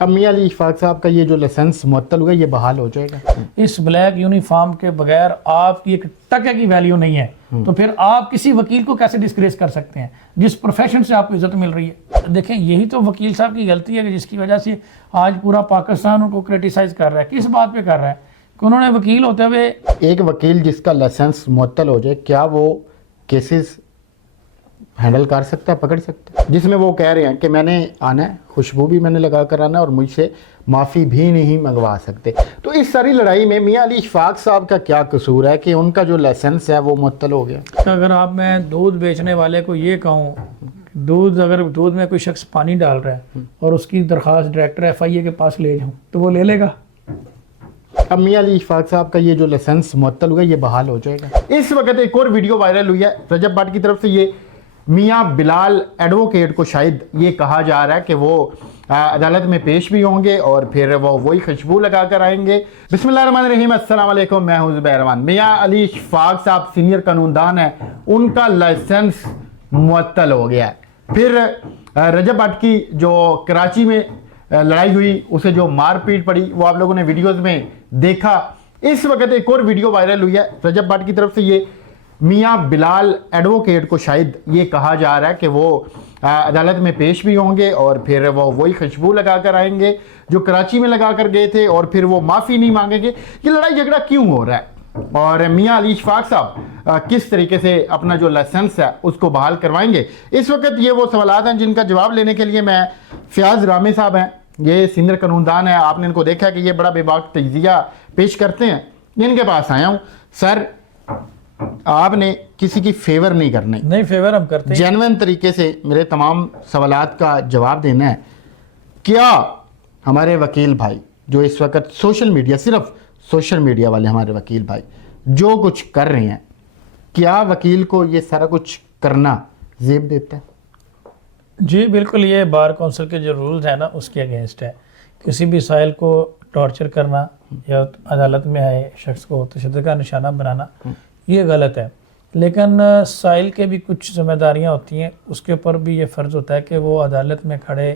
اب میاں علی اشفاق صاحب کا یہ جو لائسنس معطل ہوا یہ بحال ہو جائے گا؟ اس بلیک یونیفارم کے بغیر آپ کی ایک ٹکے کی ویلیو نہیں ہے، تو پھر آپ کسی وکیل کو کیسے ڈسکریس کر سکتے ہیں جس پروفیشن سے آپ کو عزت مل رہی ہے؟ دیکھیں یہی تو وکیل صاحب کی غلطی ہے کہ جس کی وجہ سے آج پورا پاکستان ان کو کرٹیسائز کر رہا ہے۔ کس بات پہ کر رہا ہے؟ کہ انہوں نے وکیل ہوتے ہوئے ایک وکیل جس کا لائسنس معطل ہو جائے کیا وہ کیسز ہینڈل کر سکتا ہے، پکڑ سکتا ہے؟ جس میں وہ کہہ رہے ہیں کہ میں نے آنا ہے، خوشبو بھی میں نے لگا کر آنا ہے اور مجھ سے معافی بھی نہیں منگوا سکتے۔ تو اس ساری لڑائی میں میاں علی اشفاق صاحب کا کیا قصور ہے کہ ان کا جو لائسنس ہے وہ معطل ہو گیا؟ اگر آپ میں دودھ بیچنے والے کو یہ کہوں، اگر دودھ میں کوئی شخص پانی ڈال رہا ہے اور اس کی درخواست ڈائریکٹر FIA کے پاس لے جاؤں تو وہ لے لے گا؟ اب میاں علی اشفاق صاحب کا یہ جو لائسنس معطل ہوا یہ بحال ہو جائے گا؟ اس وقت ایک اور ویڈیو وائرل ہوئی ہے رجب بٹ کی طرف سے۔ یہ میاں بلال ایڈوکیٹ کو شاید یہ کہا جا رہا ہے کہ وہ عدالت میں پیش بھی ہوں گے اور پھر وہ وہی خوشبو لگا کر آئیں گے۔ بسم اللہ الرحمن الرحیم، السلام علیکم، میں ہوں زبیر رحمان۔ میاں علی اشفاق صاحب سینئر قانون دان ہیں، ان کا لائسنس معطل ہو گیا ہے۔ پھر رجب بٹ کی جو کراچی میں لڑائی ہوئی، اسے جو مار پیٹ پڑی وہ آپ لوگوں نے ویڈیوز میں دیکھا۔ اس وقت ایک اور ویڈیو وائرل ہوئی ہے رجب بٹ کی طرف سے۔ یہ میاں بلال ایڈوکیٹ کو شاید یہ کہا جا رہا ہے کہ وہ عدالت میں پیش بھی ہوں گے اور پھر وہ وہی خوشبو لگا کر آئیں گے جو کراچی میں لگا کر گئے تھے اور پھر وہ معافی نہیں مانگیں گے۔ یہ لڑائی جھگڑا کیوں ہو رہا ہے اور میاں علی اشفاق صاحب کس طریقے سے اپنا جو لائسنس ہے اس کو بحال کروائیں گے؟ اس وقت یہ وہ سوالات ہیں جن کا جواب لینے کے لیے میں فیاض رامے صاحب ہیں، یہ سینئر قانون دان ہے، آپ نے ان کو دیکھا کہ یہ بڑا بے باک تجزیہ پیش کرتے ہیں، ان کے پاس آیا ہوں۔ سر، آپ نے کسی کی فیور نہیں کرنی، نہیں فیور ہم کرتے ہیں، جینوین طریقے سے میرے تمام سوالات کا جواب دینا ہے۔ کیا ہمارے وکیل بھائی جو اس وقت سوشل میڈیا، صرف سوشل میڈیا والے ہمارے وکیل بھائی جو کچھ کر رہے ہیں، کیا وکیل کو یہ سارا کچھ کرنا زیب دیتا ہے؟ جی بالکل، یہ بار کونسل کے جو رولز ہیں نا اس کے اگینسٹ ہے۔ کسی بھی سائل کو ٹارچر کرنا یا عدالت میں آئے شخص کو تشدد کا نشانہ بنانا یہ غلط ہے، لیکن سائل کے بھی کچھ ذمہ داریاں ہوتی ہیں، اس کے اوپر بھی یہ فرض ہوتا ہے کہ وہ عدالت میں کھڑے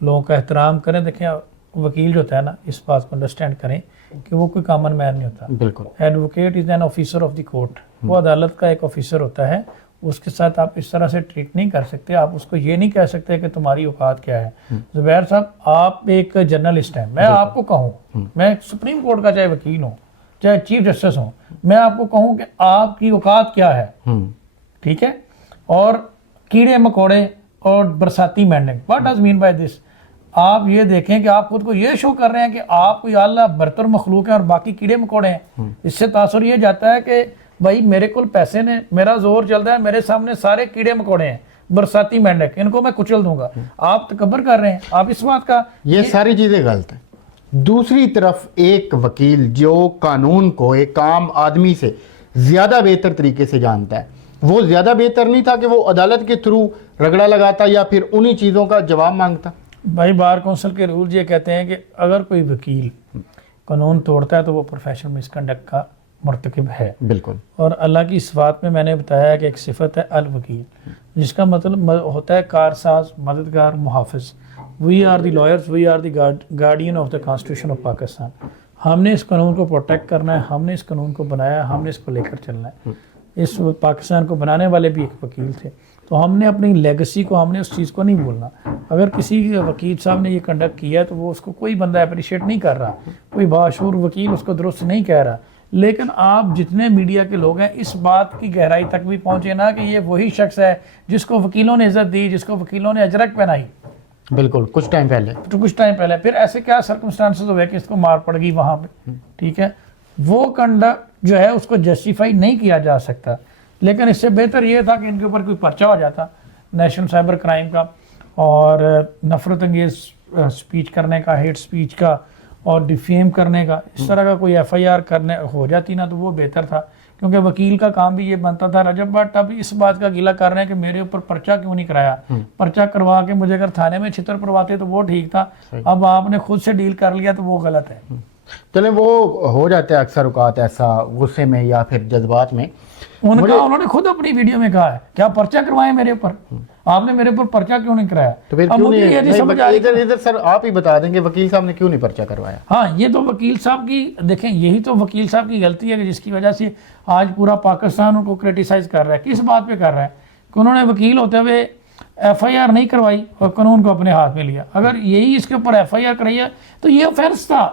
لوگوں کا احترام کریں۔ دیکھیں وکیل جو ہوتا ہے نا، اس بات کو انڈرسٹینڈ کریں کہ وہ کوئی کامن مین نہیں ہوتا۔ بالکل، advocate is an officer of the court, وہ عدالت کا ایک آفیسر ہوتا ہے، اس کے ساتھ آپ اس طرح سے ٹریٹ نہیں کر سکتے۔ آپ اس کو یہ نہیں کہہ سکتے کہ تمہاری اوقات کیا ہے۔ زبیر صاحب، آپ ایک جرنلسٹ ہیں، میں آپ کو کہوں، میں سپریم کورٹ کا چاہے وکیل ہوں چاہے چیف جسٹس ہوں، میں آپ کو کہوں کہ آپ کی اوقات کیا ہے، ٹھیک ہے؟ اور کیڑے مکوڑے اور برساتی مینڈک، what does mean by this? آپ یہ دیکھیں کہ آپ خود کو یہ شو کر رہے ہیں کہ آپ کوئی اعلیٰ برتر مخلوق ہیں اور باقی کیڑے مکوڑے ہیں۔ اس سے تاثر یہ جاتا ہے کہ بھائی میرے کول پیسے نے، میرا زور چل رہا ہے، میرے سامنے سارے کیڑے مکوڑے ہیں، برساتی مینڈک، ان کو میں کچل دوں گا۔ آپ تکبر کر رہے ہیں، آپ اس بات کا، یہ ساری چیزیں غلط ہیں۔ دوسری طرف ایک وکیل جو قانون کو ایک عام آدمی سے زیادہ بہتر طریقے سے جانتا ہے، وہ زیادہ بہتر نہیں تھا کہ وہ عدالت کے تھرو رگڑا لگاتا یا پھر انہی چیزوں کا جواب مانگتا؟ بھائی بار کونسل کے رول یہ کہتے ہیں کہ اگر کوئی وکیل قانون توڑتا ہے تو وہ پروفیشنل مس کنڈکٹ کا مرتکب ہے۔ بالکل، اور اللہ کی صفات میں نے بتایا کہ ایک صفت ہے الوکیل، جس کا مطلب ہوتا ہے کارساز، مددگار، محافظ۔ We are the lawyers, we are the guardian of the constitution of Pakistan. ہم نے اس قانون کو پروٹیکٹ کرنا ہے، ہم نے اس قانون کو بنایا، ہم نے اس کو لے کر چلنا ہے۔ اس پاکستان کو بنانے والے بھی ایک وکیل تھے، تو ہم نے اپنی لیگسی کو، ہم نے اس چیز کو نہیں بھولنا۔ اگر کسی وکیل صاحب نے یہ کنڈکٹ کیا ہے تو وہ اس کو کوئی بندہ اپریشیٹ نہیں کر رہا، کوئی باشعور وکیل اس کو درست نہیں کہہ رہا، لیکن آپ جتنے میڈیا کے لوگ ہیں اس بات کی گہرائی تک بھی پہنچے نا کہ یہ وہی شخص ہے جس کو وکیلوں نے عزت دی، جس کو وکیلوں نے اجرک پہنائی بالکل، کچھ ٹائم پہلے پھر ایسے کیا سرکمسٹانسز ہوئے کہ اس کو مار پڑ گئی وہاں پہ، ٹھیک ہے؟ وہ کنڈکٹ جو ہے اس کو جسٹیفائی نہیں کیا جا سکتا، لیکن اس سے بہتر یہ تھا کہ ان کے اوپر کوئی پرچہ ہو جاتا نیشنل سائبر کرائم کا اور نفرت انگیز سپیچ کرنے کا، ہیٹ سپیچ کا اور ڈیفیم کرنے کا، اس طرح کا کوئی FIR کرنے ہو جاتی نا تو وہ بہتر تھا، کیونکہ وکیل کا کام بھی یہ بنتا تھا۔ رجب بٹ اب اس بات کا گلہ کر رہے ہیں کہ میرے اوپر پرچہ کیوں نہیں کرایا، پرچہ کروا کے مجھے اگر تھانے میں چھتر پرواتے تو وہ ٹھیک تھا، اب آپ نے خود سے ڈیل کر لیا تو وہ غلط ہے۔ چلیں وہ ہو جاتا ہے اکثر اوقات ایسا غصے میں یا پھر جذبات میں. انہوں نے خود اپنی ویڈیو میں کہا ہے کیا پرچہ کروائے میرے اوپر, آپ نے میرے اوپر پرچہ کیوں نہیں کرایا؟ تو پھر کیوں نہیں ادھر سر آپ ہی بتا دیں کہ وکیل صاحب نے کیوں نہیں پرچہ کروایا؟ ہاں یہ تو وکیل صاحب کی دیکھیں, یہی تو وکیل صاحب کی غلطی ہے کہ جس کی وجہ سے آج پورا پاکستان ان کو کرٹیسائز کر رہا ہے. کس بات پہ کر رہا ہے؟ کہ انہوں نے وکیل ہوتے ہوئے ایف آئی آر نہیں کروائی اور قانون کو اپنے ہاتھ میں لیا. اگر یہی اس کے اوپر ایف آئی آر کرائی ہے تو یہ اوفینس تھا,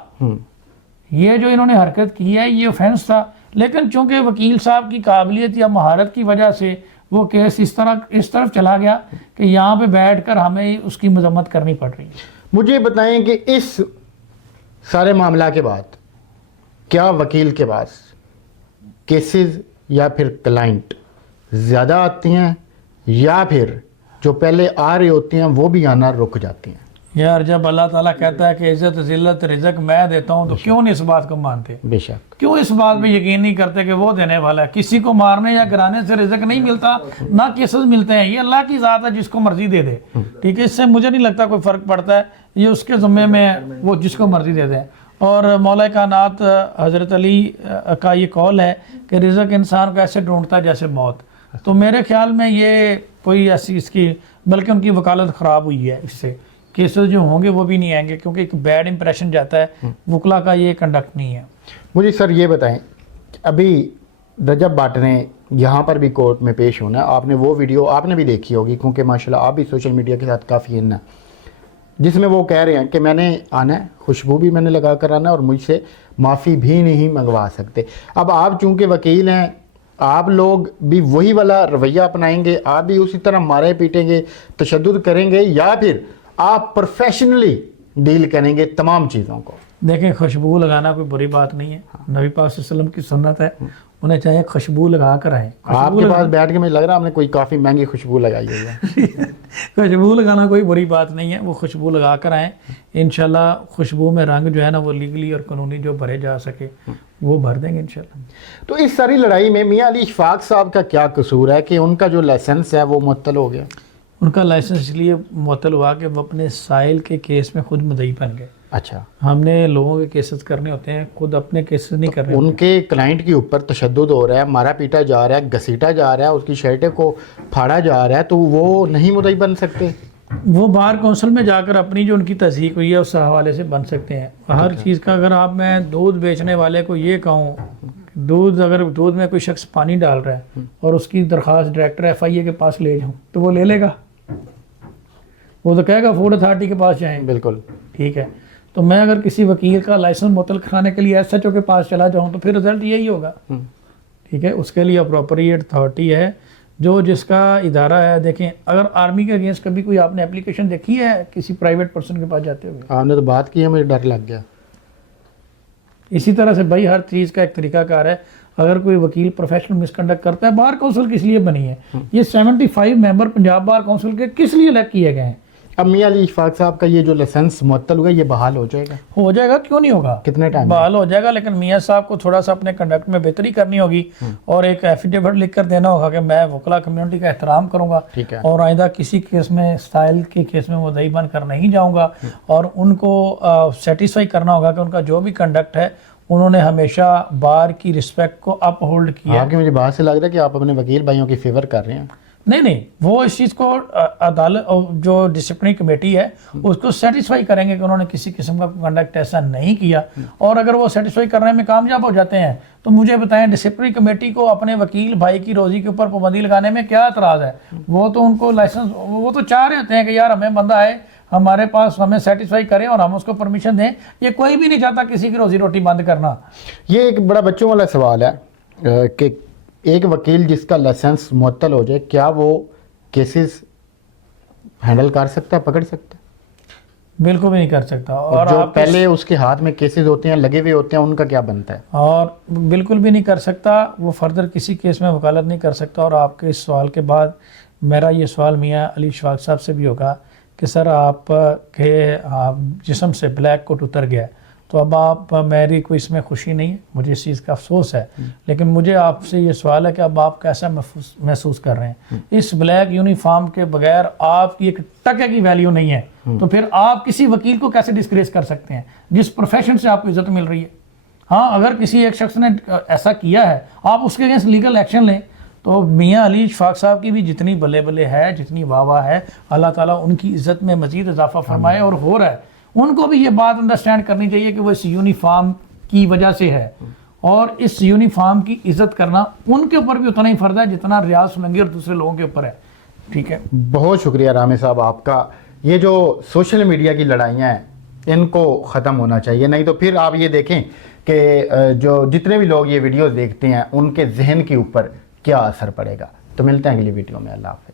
یہ جو انہوں نے حرکت کی ہے یہ اوفینس تھا. لیکن چونکہ وکیل صاحب کی قابلیت یا مہارت کی وجہ سے وہ کیس اس طرف چلا گیا کہ یہاں پہ بیٹھ کر ہمیں اس کی مذمت کرنی پڑ رہی ہے. مجھے بتائیں کہ اس سارے معاملہ کے بعد کیا وکیل کے پاس کیسز یا پھر کلائنٹ زیادہ آتی ہیں یا پھر جو پہلے آ رہی ہوتی ہیں وہ بھی آنا رک جاتی ہیں؟ یار جب اللہ تعالیٰ کہتا ہے کہ عزت ذلت رزق میں دیتا ہوں تو کیوں نہیں اس بات کو مانتے؟ بے شک. کیوں اس بات پہ یقین نہیں کرتے کہ وہ دینے والا ہے؟ کسی کو مارنے یا گرانے سے رزق نہیں ملتا, نہ کیسز ملتے ہیں. یہ اللہ کی ذات ہے, جس کو مرضی دے دے. ٹھیک ہے, اس سے مجھے نہیں لگتا کوئی فرق پڑتا ہے, یہ اس کے ذمے میں وہ جس کو مرضی دے دے. اور مولا کائنات حضرت علی کا یہ قول ہے کہ رزق انسان کو ایسے ڈھونڈتا ہے جیسے موت. تو میرے خیال میں یہ کوئی ایسی اس کی, بلکہ ان کی وکالت خراب ہوئی ہے. اس سے کیسز جو ہوں گے وہ بھی نہیں آئیں گے, کیونکہ ایک بیڈ امپریشن جاتا ہے. وکلا کا یہ کنڈکٹ نہیں ہے. مجھے سر یہ بتائیں, ابھی رجب بٹ نے یہاں پر بھی کورٹ میں پیش ہونا ہے. آپ نے وہ ویڈیو آپ نے بھی دیکھی ہوگی, کیونکہ ماشاءاللہ آپ بھی سوشل میڈیا کے ساتھ کافی ان ہیں, جس میں وہ کہہ رہے ہیں کہ میں نے آنا ہے, خوشبو بھی میں نے لگا کر آنا ہے اور مجھ سے معافی بھی نہیں منگوا سکتے. اب آپ چونکہ وکیل ہیں, آپ لوگ بھی وہی والا رویہ اپنائیں گے, آپ بھی اسی طرح مارے پیٹیں گے, تشدد کریں گے, یا پھر آپ پروفیشنلی ڈیل کریں گے تمام چیزوں کو؟ دیکھیں, خوشبو لگانا کوئی بری بات نہیں ہے. نبی پاک صلی اللہ علیہ وسلم کی سنت ہے, انہیں چاہے خوشبو لگا کر آئیں. آپ کے پاس بیٹھ کے مجھے لگ رہا ہم نے کوئی کافی مہنگی خوشبو لگائی ہوئی ہے. خوشبو لگانا کوئی بری بات نہیں ہے, وہ خوشبو لگا کر آئیں. انشاءاللہ خوشبو میں رنگ جو ہے نا وہ لیگلی اور قانونی جو بھرے جا سکے وہ بھر دیں گے انشاءاللہ. تو اس ساری لڑائی میں میاں علی اشفاق صاحب کا کیا قصور ہے کہ ان کا جو لائسنس ہے وہ معطل ہو گیا؟ ان کا لائسنس اس لیے معطل ہوا کہ وہ اپنے سائل کے کیس میں خود مدعی بن گئے. اچھا, ہم نے لوگوں کے کیسز کرنے ہوتے ہیں, خود اپنے کیسز نہیں کرنے. ان کے کلائنٹ کے اوپر تشدد ہو رہا ہے, مارا پیٹا جا رہا ہے, گھسیٹا جا رہا ہے, اس کی شرٹیں کو پھاڑا جا رہا ہے, تو وہ نہیں مدعی بن سکتے؟ وہ بار کونسل میں جا کر اپنی جو ان کی تصدیق ہوئی ہے اس حوالے سے بن سکتے ہیں. ہر چیز کا اگر آپ میں دودھ بیچنے والے کو یہ کہوں, اگر دودھ میں کوئی شخص پانی ڈال رہا ہے اور اس کی درخواست ڈائریکٹر ایف آئی اے کے پاس لے جاؤں تو وہ لے لے گا؟ وہ تو کہے گا فوڈ اتھارٹی کے پاس جائیں. بالکل ٹھیک ہے, تو میں اگر کسی وکیل کا لائسنس معطل کرانے کے لیے ایس ایچ او کے پاس چلا جاؤں تو پھر رزلٹ یہی ہوگا. ٹھیک ہے, اس کے لیے اپروپریٹ اتھارٹی ہے جو جس کا ادارہ ہے. دیکھیں, اگر آرمی کے اگینسٹ کبھی کوئی آپ نے اپلیکیشن دیکھی ہے کسی پرائیویٹ پرسن کے پاس جاتے ہوئے؟ آپ نے تو بات کی ہے, مجھے ڈر لگ گیا. اسی طرح سے بھائی ہر چیز کا ایک طریقہ کار ہے. اگر کوئی وکیل پروفیشنل مس کنڈکٹ کرتا ہے, بار کونسل کس لیے بنی ہے؟ یہ 75 ممبر پنجاب بار کونسل کے کس لیے الیکٹ کیے گئے ہیں؟ اب میاں علی اشفاق صاحب کا یہ جو لائسنس معطل ہوا یہ بحال ہو جائے گا؟ ہو جائے گا, کیوں نہیں ہوگا, کتنے ٹائم بحال ہو جائے گا. لیکن میاں صاحب کو تھوڑا سا اپنے کنڈکٹ میں بہتری کرنی ہوگی اور ایک ایفیڈیوٹ لکھ کر دینا ہوگا کہ میں وکلا کمیونٹی کا احترام کروں گا اور آئندہ کسی کیس میں سٹائل کے کیس میں مدعی بن کر نہیں جاؤں گا, اور ان کو سیٹسفائی کرنا ہوگا کہ ان کا جو بھی کنڈکٹ ہے انہوں نے ہمیشہ بار کی رسپیکٹ کو اپ ہولڈ کیا. آپ کی مجھے بات سے لگ رہا ہے کہ آپ اپنے وکیل بھائیوں کی فیور کر رہے ہیں. نہیں, وہ اس چیز کو عدالت جو ڈسپلنری کمیٹی ہے اس کو سیٹسفائی کریں گے کہ انہوں نے کسی قسم کا کنڈکٹ ایسا نہیں کیا. اور اگر وہ سیٹسفائی کرنے میں کامیاب ہو جاتے ہیں تو مجھے بتائیں, ڈسپلنری کمیٹی کو اپنے وکیل بھائی کی روزی کے اوپر پابندی لگانے میں کیا اعتراض ہے؟ وہ تو ان کو لائسنس, وہ تو چاہ رہے ہوتے ہیں کہ یار ہمیں بندہ آئے ہمارے پاس, ہمیں سیٹسفائی کریں اور ہم اس کو پرمیشن دیں. یہ کوئی بھی نہیں چاہتا کسی کی روزی روٹی بند کرنا. یہ ایک بڑا بچوں والا سوال ہے کہ ایک وکیل جس کا لائسنس معطل ہو جائے کیا وہ کیسز ہینڈل کر سکتا ہے, پکڑ سکتا ہے؟ بالکل بھی نہیں کر سکتا. اور جو پہلے اس کے ہاتھ میں کیسز ہوتے ہیں, لگے ہوئے ہوتے ہیں, ان کا کیا بنتا ہے؟ اور بالکل بھی نہیں کر سکتا. وہ فردر کسی کیس میں وکالت نہیں کر سکتا. اور آپ کے اس سوال کے بعد میرا یہ سوال میاں علی اشفاق صاحب سے بھی ہوگا کہ سر آپ کے جسم سے بلیک کوٹ اتر گیا تو اب آپ میری کوئی اس میں خوشی نہیں ہے, مجھے اس چیز کا افسوس ہے, لیکن مجھے آپ سے یہ سوال ہے کہ اب آپ کیسا محسوس کر رہے ہیں؟ اس بلیک یونیفارم کے بغیر آپ کی ایک ٹکے کی ویلیو نہیں ہے, تو پھر آپ کسی وکیل کو کیسے ڈسکریس کر سکتے ہیں جس پروفیشن سے آپ کو عزت مل رہی ہے؟ ہاں اگر کسی ایک شخص نے ایسا کیا ہے آپ اس کے اگینسٹ لیگل ایکشن لیں. تو میاں علی اشفاق صاحب کی بھی جتنی بلے بلے ہے, جتنی واہ واہ ہے, اللہ تعالیٰ ان کی عزت میں مزید اضافہ فرمائے, اور ہو رہا ہے. ان کو بھی یہ بات انڈرسٹینڈ کرنی چاہیے کہ وہ اس یونیفارم کی وجہ سے ہے, اور اس یونیفارم کی عزت کرنا ان کے اوپر بھی اتنا ہی فرض ہے جتنا ریاض سلنگی اور دوسرے لوگوں کے اوپر ہے. ٹھیک ہے, بہت شکریہ رامے صاحب آپ کا. یہ جو سوشل میڈیا کی لڑائیاں ہیں ان کو ختم ہونا چاہیے, نہیں تو پھر آپ یہ دیکھیں کہ جو جتنے بھی لوگ یہ ویڈیوز دیکھتے ہیں ان کے ذہن کے اوپر کیا اثر پڑے گا. تو ملتے ہیں اگلی ویڈیو میں. اللہ حافظ.